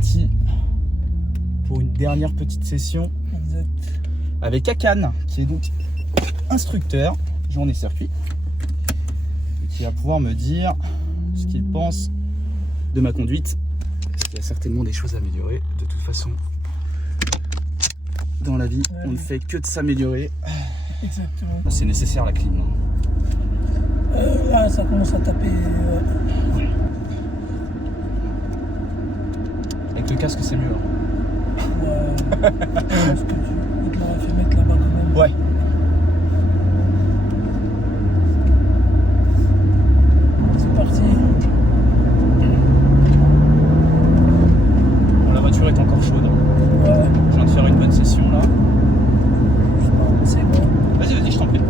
reparti pour une dernière petite session avec Akan, qui est donc instructeur journée circuit, et qui va pouvoir me dire ce qu'il pense de ma conduite, parce qu'il y a certainement des choses à améliorer. De toute façon, dans la vie, on ne fait que de s'améliorer. Exactement. C'est nécessaire la clim. Là, ça commence à taper. Avec le casque, c'est mieux. Ouais. Je pense que tu l'aurais fait mettre là-bas quand même. Ouais. C'est parti. Bon, la voiture est encore chaude. Ouais. Je viens de faire une bonne session là. C'est bon. Vas-y, vas-y, je t'en prie.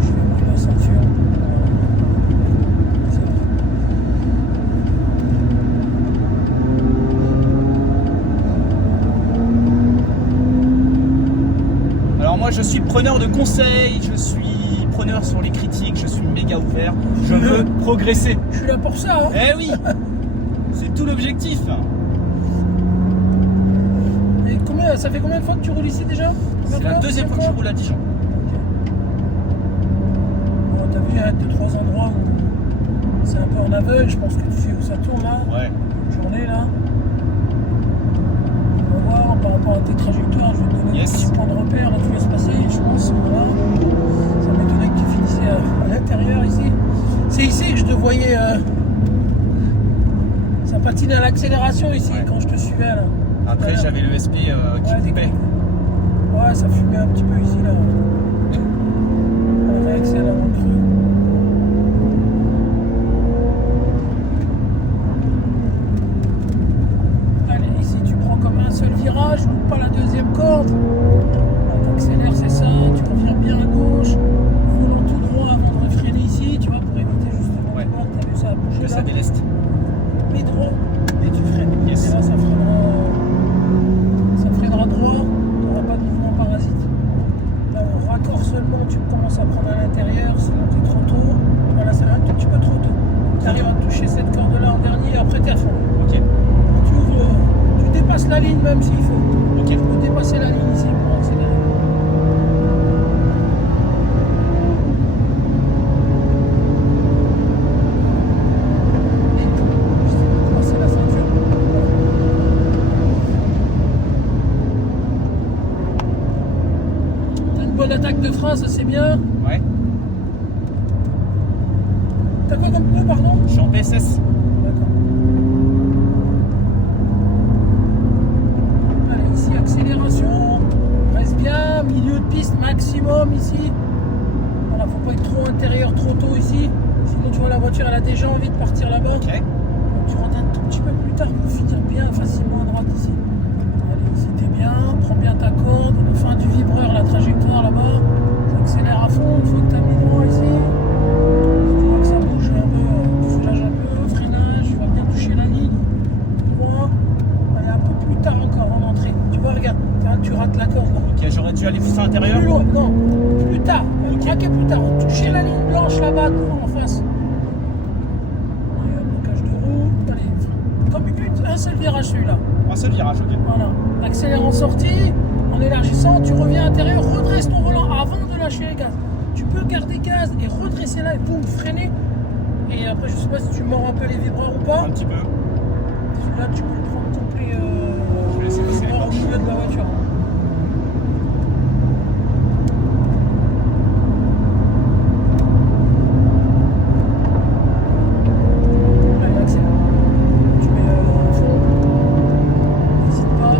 Je vais mettre la ceinture. C'est bon. Alors moi, je suis preneur de conseils, je suis preneur sur les critiques, je suis méga ouvert. Je veux progresser. Je suis là pour ça. Hein. Eh oui, c'est tout l'objectif. Et combien, ça fait combien de fois que tu roules ici déjà? C'est la deuxième fois que je roule à Dijon. Bon, t'as vu, il y a 2-3 endroits où c'est un peu en aveugle. Je pense que tu sais où ça tourne là. Ouais. Journée là. On va voir par rapport à tes trajectoires. Je vais te donner Yes. des petits points de repère. Là, tu laisses passer, je pense. Voilà. Ça m'étonnait que tu finissais à l'intérieur ici. C'est ici que je te voyais. Ça patine à l'accélération ici Ouais. quand je te suivais là. Après, j'avais le SP qui coupait. Ouais, ça fumait un petit peu ici là. Elle réaccélère dans le creux. Allez, ici tu prends comme un seul virage, ou pas la deuxième corde. Tu accélères, c'est ça, tu reviens bien à gauche, volant tout droit avant de freiner ici, tu vois, pour éviter justement Ouais. de voir, t'as vu ça a bougé Là, là. ça déleste. Mais droit, et tu freines. Yes. Et là, ça freinera droit, tu n'auras pas de mouvement parasite. Là, au raccord seulement, tu commences à prendre à l'intérieur, sinon tu es trop tôt. Voilà, c'est un tout petit peu trop tôt. Tu arrives à toucher cette corde-là en dernier, après tu es à fond. Ok. Tu ouvres, tu dépasses la ligne même s'il faut. Ok. Tu peux dépasser la ligne ici pour accélérer. Passer la ceinture. T'as une bonne attaque de frein, ça c'est bien. Ouais. T'as quoi comme pneu, pardon? Je suis en PSS. D'accord. Allez, ici, accélération. Reste bien, milieu de piste maximum ici. Voilà, faut pas être trop intérieur, trop tôt ici. Sinon, tu vois, la voiture, elle a déjà envie de partir là-bas. Ok. Donc, tu rentres un tout petit peu plus tard pour finir bien facilement à droite ici. Allez, ici, t'es bien. Prends bien ta corde. La fin du vibreur, la trajectoire là-bas. T'accélères à fond une fois que t'as mis droit ici. Tu vois que ça bouge un peu, tu soulages un peu, freinage, tu vas bien toucher la ligne. Droit. Allez, un peu plus tard encore en entrée. Tu vois, regarde, tu rates la corde là. Ok, j'aurais dû aller pousser à l'intérieur. Plus loin, non, plus tard. Ok. Craquer plus tard. Toucher la ligne blanche là-bas, en face. Allez, un blocage de roue. Allez, comme un seul virage celui-là. Un seul virage, ok. Voilà. Accélère en sortie, en élargissant, tu reviens à l'intérieur, redresse ton volant avant de lâcher les gaz. Tu peux garder gaz et redresser là et boum, freiner. Et après, je sais pas si tu mords un peu les vibreurs ou pas. Un petit peu. Celui-là, tu peux le prendre complet Je vais laisser passer les vibreur au poches. milieu de la voiture. Allez, accélère. Tu mets au fond. N'hésite pas.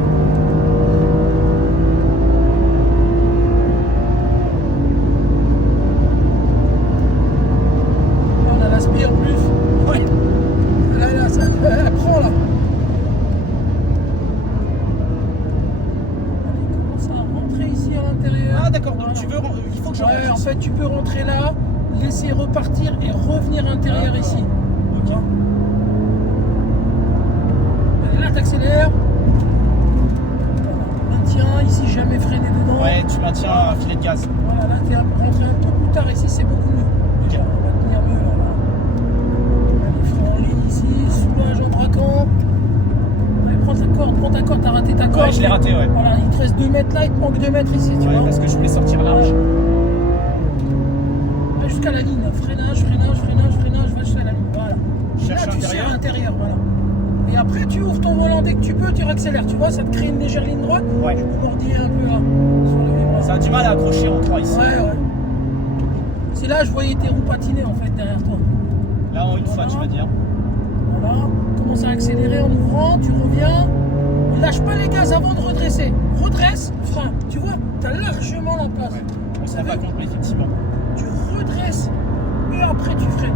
Là, on a l'aspire en plus. Ouais. Là, ça prend là. Allez, commence à rentrer ici à l'intérieur. Ah d'accord, donc Voilà. tu veux, il faut que je rentre Ouais, en ici. fait, tu peux rentrer là, laisser repartir et revenir à l'intérieur D'accord. ici. Ok. Allez, là, t'accélères. Maintiens, ici, jamais freiner dedans. Ouais, tu maintiens un filet de gaz. Voilà, là, t'es rentré un peu plus tard ici, c'est beaucoup mieux. Ok. On va tenir mieux là. Allez, frein en ligne ici, soulage en braquant. Ouais, Ouais, je l'ai raté, ouais. Voilà, il te reste 2 mètres là, il te manque 2 mètres ici, tu Ouais, vois. parce que je voulais sortir large. Là, jusqu'à la ligne, freinage, va jusqu'à la ligne, voilà. Cherche Là, tu intérieur. serres à l'intérieur, voilà. Et après, tu ouvres ton volant dès que tu peux, tu réaccélères, tu vois, ça te crée une légère ligne droite. Ouais. Tu peux mordiller un peu là, sur le vibreur. Ça a du mal à accrocher en 3 ici. Ouais. C'est là, je voyais tes roues patiner en fait derrière toi. Là, en une fois, tu veux dire. Voilà, commence à accélérer en ouvrant, tu reviens. Ne lâche pas les gaz avant de redresser. Redresse, frein. Tu vois, tu as largement la place. Ouais. On se rend pas compte, mais effectivement. Tu redresses et après tu freines.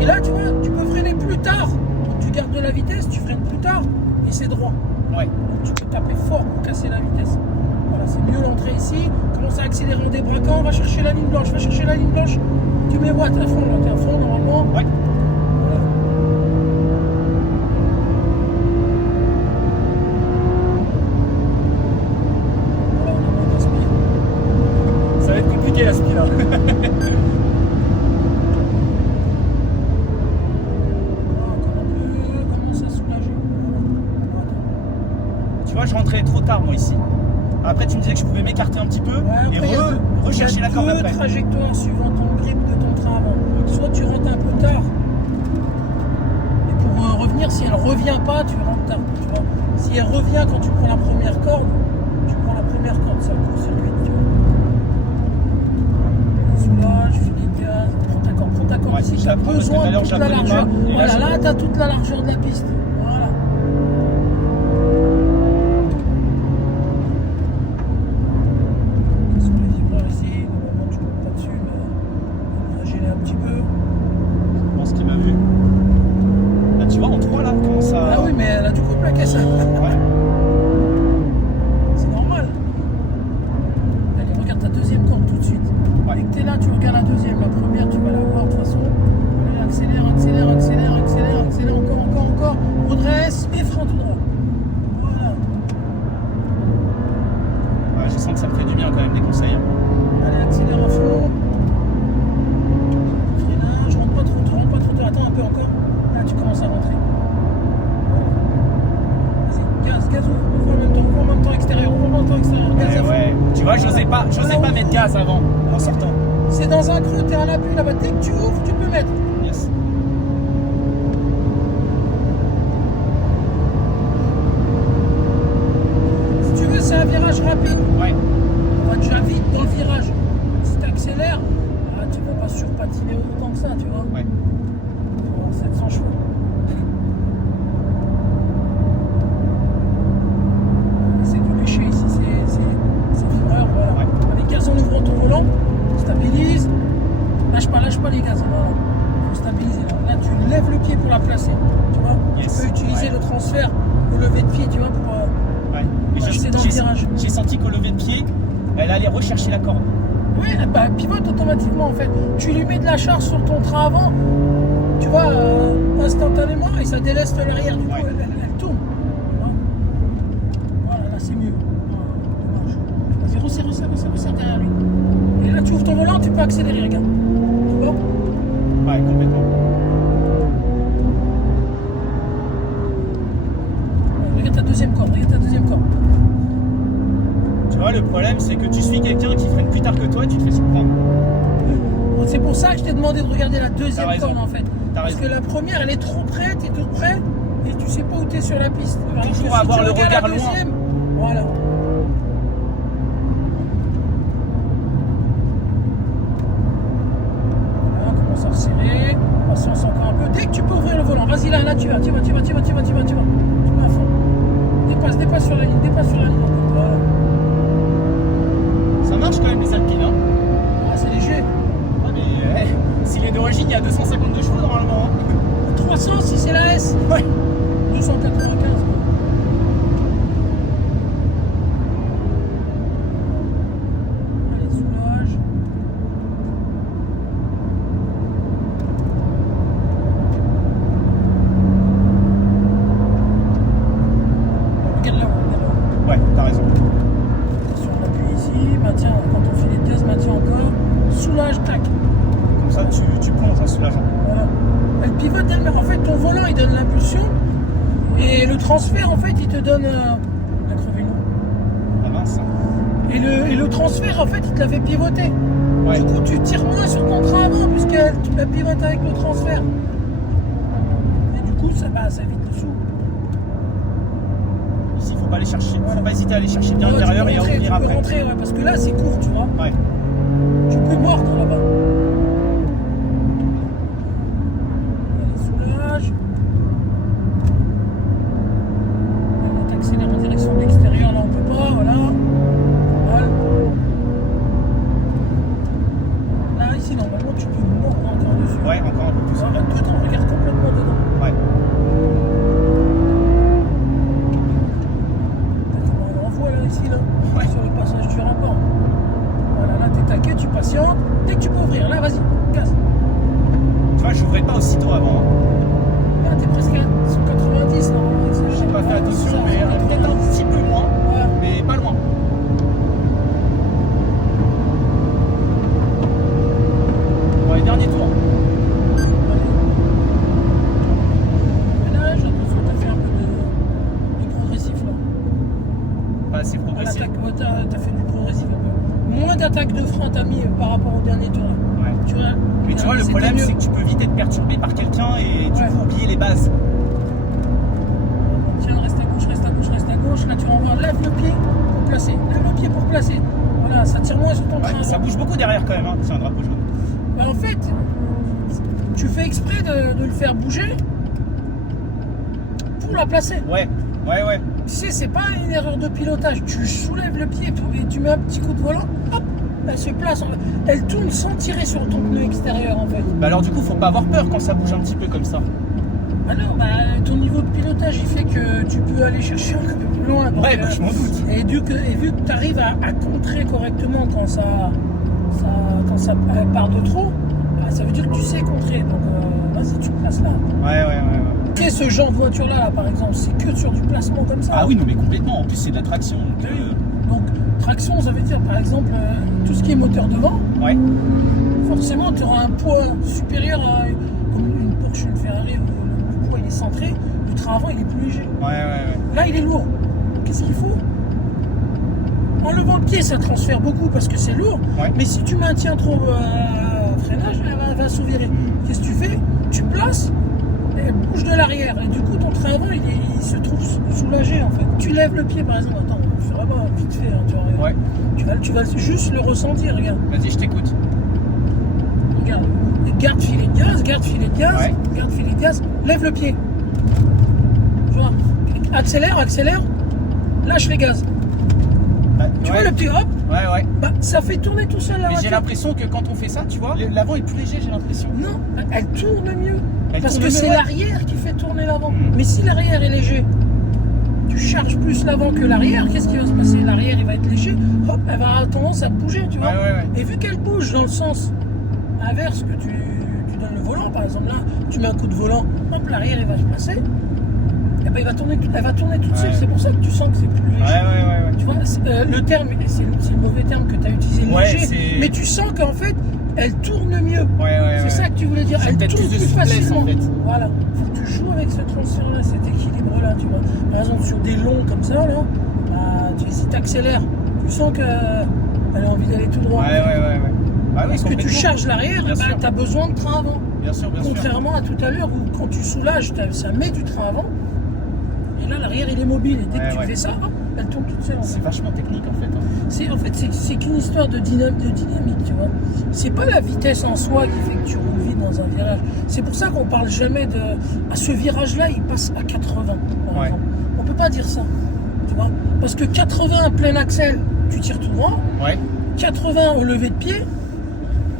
Et là, tu vois, tu peux freiner plus tard. Donc, tu gardes de la vitesse, tu freines plus tard et c'est droit. Ouais. Donc tu peux taper fort pour casser la vitesse. Voilà, c'est mieux l'entrée ici. Commence à accélérer en débraquant, va chercher la ligne blanche, Tu mets watt à fond, là, t'es à fond normalement. Ouais. Voilà. Voilà, on a moins d'aspect. Ça va être compliqué, la speed, là. Voilà, encore un peu, commence à soulager. Voilà. Tu vois, je rentrais trop tard, moi, ici. Après, tu me disais que je pouvais m'écarter un petit peu Ouais, et après, rechercher la corde Il y a après. deux trajectoires suivant ton grip de ton train avant. Soit tu rentres un peu tard. Et pour revenir, si elle revient pas, tu rentres tard. Tu vois. Si elle revient quand tu prends la première corde, tu prends la première corde, c'est un court-circuit. Tu vois. Soulage, filet de gaz, prends ta corde Ouais, ici. je Tu as la prends parce que tout besoin à l'heure, de je toute la la prenais largeur. pas, et là, Voilà, là, tu as toute la largeur de la piste. Voilà. Sur les vibreurs ici, normalement tu comptes pas dessus, mais on a gêné un petit peu. Je pense qu'il m'a vu. Là, tu vois, en 3, là, comment ça. Ah oui, mais elle a du coup plaqué ça. Ouais. C'est normal. Allez, regarde ta deuxième corde tout de suite. Ouais. Dès que t'es là, tu regardes la deuxième. La première, tu vas la voir de toute façon. Allez, accélère, encore. Redresse et frein tout droit. Voilà. Ouais, je sens que ça me fait du bien quand même, des conseils. Allez, accélère à fond. Freinage, rentre pas trop tôt. Attends un peu encore. Là, tu commences à rentrer. Vas-y, gaz, ouvre en même temps extérieur. Gaz à fond. Ouais. Tu vois, j'osais pas mettre gaz avant, en sortant. C'est dans un creux, t'es en appui là-bas. Dès que tu ouvres, tu peux mettre. Yes. Si tu veux, c'est un virage rapide. Ouais. On va déjà vite dans le virage. Si tu accélères, tu vas pas surpatiner autant que ça, tu vois. Ouais. Voilà, 700 chevaux. C'est du lécher ici, c'est vibreur, voilà. Ouais. Avec gaz en ouvrant ton volant, stabilise. Lâche pas les gaz, voilà. Faut stabiliser là. Là, tu lèves le pied pour la placer, tu vois. Yes. Tu peux utiliser Ouais. le transfert au lever de pied, tu vois, pour. Ouais. Et C'est dans le virage. j'ai senti qu'au lever de pied, elle allait rechercher la corde. Oui, bah, pivote automatiquement en fait. Tu lui mets de la charge sur ton train avant, tu vois, instantanément et ça déleste l'arrière. Du coup, Ouais. elle tourne. Voilà, là c'est mieux. Vas-y, resserre derrière lui. Et là, tu ouvres ton volant, tu peux accélérer, regarde. Tu vois? Ouais, complètement. Regarde ta deuxième corde, Tu vois, le problème, c'est que tu suis quelqu'un qui freine plus tard que toi, tu te fais surprendre. C'est pour ça que je t'ai demandé de regarder la deuxième T'as raison. corde en fait. T'as Parce raison. que la première, elle est trop près, t'es tout près et tu sais pas où t'es sur la piste. Alors que Toujours si avoir tu le regardes la regard loin. deuxième, voilà. Voilà, commence à resserrer. Patience encore un peu. Dès que tu peux ouvrir le volant, vas-y là tu vas. Tu vas à fond. Dépasse sur la ligne, Voilà. Ça marche quand même, les Alpines, hein. Ah, c'est léger. Ouais, mais s'il est d'origine, il y a 252 chevaux normalement. Hein. 300 si c'est la S. Ouais. 295. Allez, soulage. Regarde là-haut. Ouais, t'as raison. Attention, on appuie ici. Maintien, quand on fait les gaz, maintien encore. Soulage, tac. Comme ça, tu plonges en soulageant. Voilà. Elle pivote elle-même. En fait, ton volant, il donne l'impulsion. Et le transfert, en fait, il te donne mince. Et le transfert, en fait, il te l'a fait pivoter. Ouais. Du coup, tu tires moins sur ton train avant, puisque tu la pivotes avec le transfert. Et du coup, ça évite le sous. Ici, il faut pas aller chercher, Voilà. faut pas hésiter à aller chercher bien l'intérieur et à ouvrir Tu peux après. rentrer, ouais, parce que là, c'est court, tu vois. Ouais. Tu peux mordre là-bas. Soulage. On t'accélère en direction de l'extérieur, là on peut pas, voilà. Normal. Là, ici, normalement, tu peux mordre encore dessus. Ouais, encore un peu plus. Ça va dedans, regarde complètement dedans. Ouais. On renvoie là, ici, là, Ouais. sur le passage du rapport. Voilà, là, t'es taquet, tu patientes. Dès que tu peux ouvrir, là, vas-y, gaz. Tu vois, j'ouvrais pas aussitôt avant. Là, t'es presque à 190, normalement. J'ai pas fait attention, mais peut-être un petit peu moins, Ouais. mais pas loin. Bon, les derniers tours. Ménage, attention, t'as fait un peu de progressif là. Pas assez À progressif. l'attaque, ouais, t'as fait du progressif un peu. Moins d'attaque de frein t'as mis par rapport au dernier tour là. Ouais. Tu vois, Mais tu vois, le c'était problème, mieux. c'est que tu peux vite être perturbé par quelqu'un et du Ouais. coup oublier les bases. Tiens, reste à gauche, reste à gauche, reste à gauche. Là tu renvoies, lève le pied pour placer. Lève le pied pour placer. Voilà, ça tire moins sur ton train. Ouais, ça bouge beaucoup derrière quand même, hein. C'est un drapeau jaune. Bah, en fait, tu fais exprès de le faire bouger pour la placer. Ouais, ouais. Tu sais, c'est pas une erreur de pilotage. Tu soulèves le pied et tu mets un petit coup de volant, hop, elle se place. Elle tourne sans tirer sur ton pneu extérieur en fait. Bah alors du coup, faut pas avoir peur quand ça bouge un petit peu comme ça. Alors, bah, ton niveau de pilotage, il fait que tu peux aller chercher un peu plus loin. Donc, Ouais, bah, je m'en doute. et vu que tu arrives à contrer correctement quand ça part de trop, bah, ça veut dire que tu sais contrer. Donc, vas-y, tu te places là. Ouais. Tu sais, ce genre de voiture-là, là, par exemple, c'est que sur du placement comme ça. Ah oui, non mais complètement. En plus, c'est de la traction. Donc, traction, ça veut dire, par exemple, tout ce qui est moteur devant, Ouais. forcément, tu auras un poids supérieur à comme une Porsche, une Ferrari, où le poids il est centré, le train avant il est plus léger. Ouais. Là, il est lourd. Qu'est-ce qu'il faut? En levant le pied, ça transfère beaucoup parce que c'est lourd. Ouais. Mais si tu maintiens trop freinage, elle va s'ouvrir. Qu'est-ce que tu fais? Tu places, elle bouge de l'arrière. Et du coup, ton train avant, il se trouve soulagé en fait. Tu lèves le pied par exemple. Attends, on le fera pas vite fait. Hein, tu vois, Ouais. tu vas juste le ressentir, regarde. Vas-y, je t'écoute. Regarde. Et garde filet de gaz, garde filet de gaz, Ouais. garde filet de gaz, lève le pied. Tu vois, accélère, lâche les gaz. Tu vois le petit hop, Ouais. bah, ça fait tourner tout seul la Mais j'ai voiture. l'impression que quand on fait ça, tu vois, l'avant est plus léger, j'ai l'impression. Non, elle tourne mieux. Elle Parce tourne que mieux, c'est ouais. l'arrière qui fait tourner l'avant. Mm. Mais si l'arrière est léger, tu charges plus l'avant que l'arrière, qu'est-ce qui va se passer? L'arrière il va être léger, hop, elle va avoir tendance à te bouger, tu vois. Ouais. Et vu qu'elle bouge dans le sens inverse que tu donnes le volant, par exemple là, tu mets un coup de volant, hop, l'arrière il va se placer, et ben elle va tourner toute seule. Ouais. C'est pour ça que tu sens que c'est plus léger. Ouais. Tu vois, le terme, c'est le mauvais terme que tu as utilisé, Ouais, léger, c'est- mais tu sens qu'en fait, elle tourne mieux. Ouais. C'est ça que tu voulais dire, C'est elle peut-être tourne plus de plus souplesse, facilement. en fait. Voilà, faut que tu joues avec ce transfert-là, cet équilibre-là, tu vois. Par exemple, sur des longs comme ça, là, bah, si tu accélères, tu sens qu'elle a envie d'aller tout droit. Ouais. Ah oui, Parce que tu complètement. charges l'arrière, Bien sûr. tu as besoin de train avant. Bien sûr. Contrairement à tout à l'heure où quand tu soulages, ça met du train avant. Et là, l'arrière, il est mobile. Et dès que tu Ouais. fais ça, hop, elle tourne toute seule. En C'est fait. vachement technique en fait. Hein. C'est qu'une histoire de dynamique, tu vois. C'est pas la vitesse en soi qui fait que tu roules vite dans un virage. C'est pour ça qu'on parle jamais de... À ce virage-là, il passe à 80, par Ouais. exemple. On peut pas dire ça, tu vois. Parce que 80 à plein axel, tu tires tout droit. Ouais. 80 au lever de pied,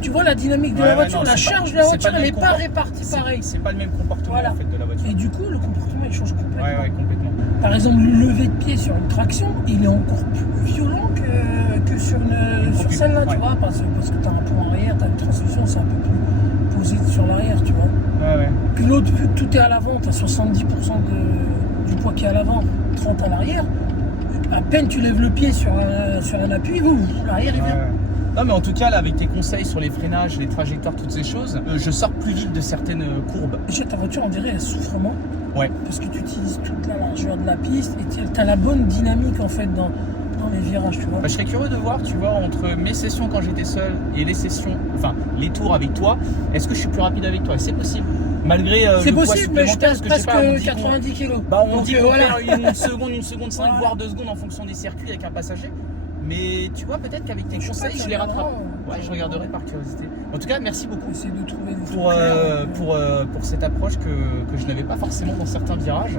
tu vois la dynamique de la voiture, non, la c'est charge pas- de la c'est voiture, pas le elle n'est même pas comport- répartie pareil. C'est pas le même comportement Voilà. en fait de la voiture. Et du coup, le comportement il change complètement. Ouais, complètement. Par exemple, le lever de pied sur une traction, il est encore plus violent que sur celle-là, Ouais. tu vois, parce que tu as un pont arrière, tu as une transmission, c'est un peu plus posé sur l'arrière, tu vois. Ouais. Puis l'autre, vu que tout est à l'avant, tu as 70% du poids qui est à l'avant, 30 à l'arrière. À peine tu lèves le pied sur un appui, l'arrière il vient. Ouais. Non mais en tout cas là avec tes conseils sur les freinages, les trajectoires, toutes ces choses, je sors plus vite de certaines courbes. Déjà, ta voiture, on dirait, elle souffre moins. Ouais. Parce que tu utilises toute la largeur de la piste et tu as la bonne dynamique en fait dans dans les virages, tu vois. Bah, je serais curieux de voir, tu vois, entre mes sessions quand j'étais seul et les sessions, enfin les tours avec toi, est-ce que je suis plus rapide avec toi? C'est possible. Malgré c'est le poids possible, mais je supplémentaire, pèse parce que je sais presque pas, on dit 90 kilos. Bah, on Donc, dit qu'on voilà. perd une seconde 5, Voilà. voire 2 secondes en fonction des circuits avec un passager. Mais tu vois, peut-être qu'avec tes Je sais conseils, pas, je les rattrape. tu Ouais, je regarderai par curiosité. En tout cas, merci beaucoup Essayer de trouver des pour, trucs clairs. pour cette approche que je n'avais pas forcément dans certains virages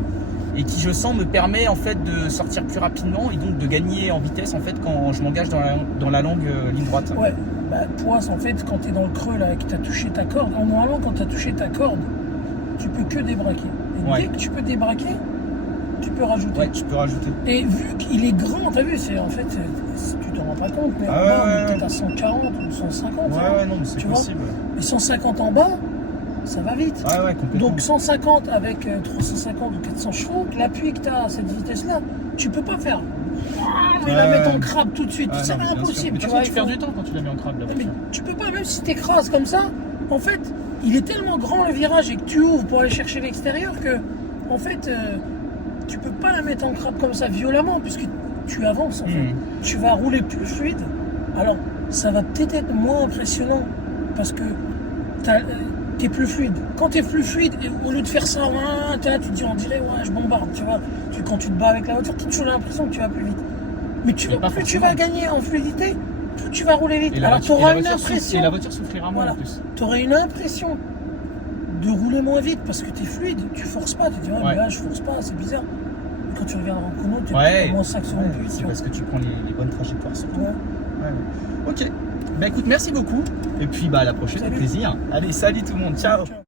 et qui, je sens, me permet en fait de sortir plus rapidement et donc de gagner en vitesse en fait quand je m'engage dans la longue ligne droite. Ouais, bah poisse en fait quand tu es dans le creux là et que tu as touché ta corde, normalement quand tu as touché ta corde, tu peux que débraquer. Et Ouais. dès que tu peux débraquer, tu peux rajouter. Ouais, tu peux rajouter. Et vu qu'il est grand, t'as vu, c'est en fait, tu t'en rends pas compte, mais en Ah bas, on ouais, est ouais. peut-être à 140 ou 150. Ouais, hein. ouais, non, mais c'est Tu vois. possible. Et 150 en bas, ça va vite. Ouais, ouais, complètement. Donc 150 avec 350 ou 400 chevaux, l'appui que tu as à cette vitesse-là, tu peux pas faire. Il la mettre en crabe tout de suite, Ouais, c'est non, mais bien sûr. impossible. Mais de Tu toute vois, façon, tu perds du temps quand tu la mets en crabe la Mais voiture. tu peux pas, même si t'écrases comme ça, en fait, il est tellement grand le virage et que tu ouvres pour aller chercher l'extérieur que, en fait, tu peux pas la mettre en crabe comme ça violemment puisque tu avances en fait. Tu vas rouler plus fluide. Alors, ça va peut-être être moins impressionnant parce que t'es plus fluide. Quand t'es plus fluide, et au lieu de faire ça, t'es là, tu te dis, on dirait, ouais, je bombarde, tu vois. Quand tu te bats avec la voiture, t'as toujours l'impression que tu vas plus vite. Mais plus tu vas gagner en fluidité, plus tu vas rouler vite. Alors, tu auras une impression. Et la voiture souffrira moins Voilà. en plus. Tu aurais une impression de rouler moins vite parce que tu es fluide, tu forces pas, tu te dis ouais, mais là je force pas, c'est bizarre. Mais quand tu regardes en chrono, tu es Ouais. au moins 5 secondes plus vite. C'est tu vois. parce que tu prends les bonnes trajectoires surtout. Ouais. Ouais. Ok. Bah écoute, merci beaucoup. Et puis bah à la prochaine, avec Salut. plaisir. Allez, salut tout le monde. Ciao. Ciao.